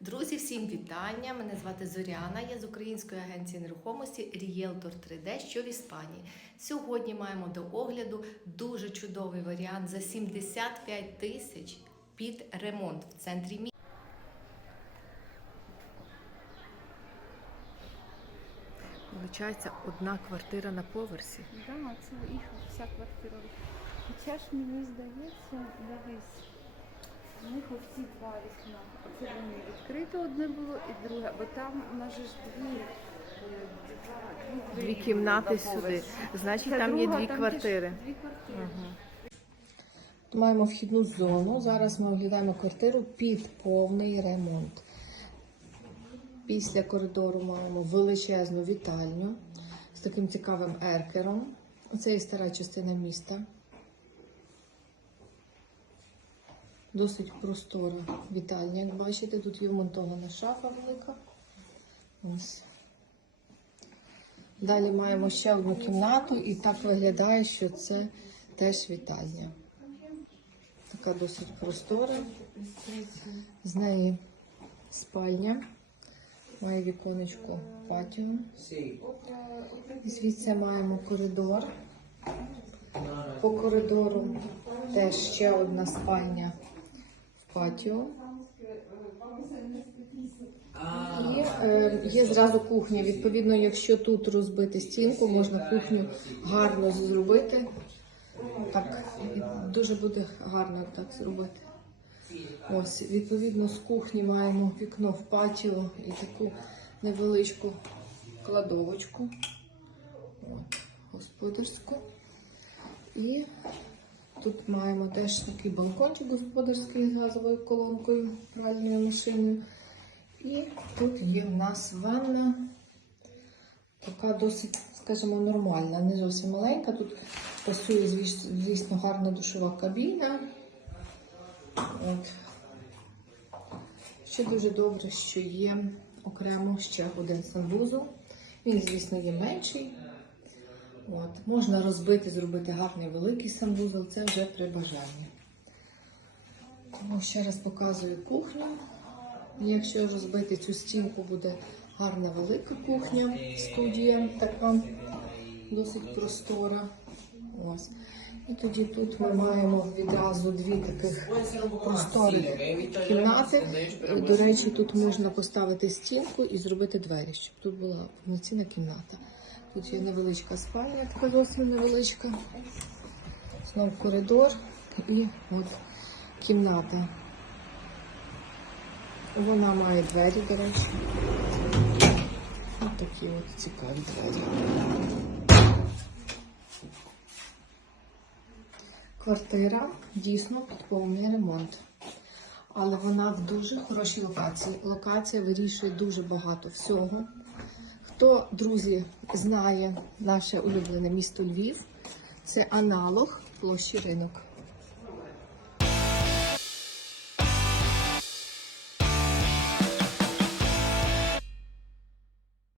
Друзі, всім вітання! Мене звати Зоряна. Я з української агенції нерухомості Realtor 3D, що в Іспанії. Сьогодні маємо до огляду дуже чудовий варіант за 75 тисяч під ремонт в центрі міста. Виходить, одна квартира на поверсі. Да, це їх вся квартира. Хоча ж мені здається, дивись, у них оці два вікна. Оце вони відкрите одне було і друге, бо там у нас же ж дві, е, дві, Дві кімнати сюди. Значить, Це там є друга, дві там квартири. теж Дві квартири. Маємо вхідну зону. Зараз ми оглядаємо квартиру під повний ремонт. Після коридору маємо величезну вітальню з таким цікавим еркером. Оце і стара частина міста. Досить простора вітальня, як бачите, тут є вмонтована шафа велика. Ось. Далі маємо ще одну кімнату, і так виглядає, що це теж вітальня. Така досить простора. З неї спальня. Має віконечко патіо. Звідси маємо коридор. По коридору теж ще одна спальня патіо. І е, є зразу кухня. Відповідно, якщо тут розбити стінку, можна кухню гарно зробити. Так, дуже буде гарно так зробити. Ось, відповідно, з кухні маємо вікно в патіо і таку невеличку кладовочку. От, господарську. І тут маємо теж такий балкончик господарський з газовою колонкою, пральною машиною. І тут є в нас ванна. Така досить, скажімо, нормальна, не зовсім маленька. Тут пасує, звісно, гарна душова кабіна. От. Ще дуже добре, що є окремо ще один санвузол. Він, звісно, є менший. От. Можна розбити, зробити гарний великий санвузол, це вже при бажанні. Тому ще раз показую кухню. Якщо розбити цю стінку, буде гарна велика кухня, студія така досить простора. Ось. І тоді тут ми маємо відразу дві таких просторих кімнати. До речі, тут можна поставити стінку і зробити двері, щоб тут була повноцінна кімната. Тут є невеличка спальня, зовсім невеличка. Знову коридор і от кімната. Вона має двері, до речі. Ось такі от цікаві двері. Квартира дійсно повний ремонт. Але вона в дуже хорошій локації. Локація вирішує дуже багато всього. Хто, друзі, знає наше улюблене місто Львів, це аналог площі ринок.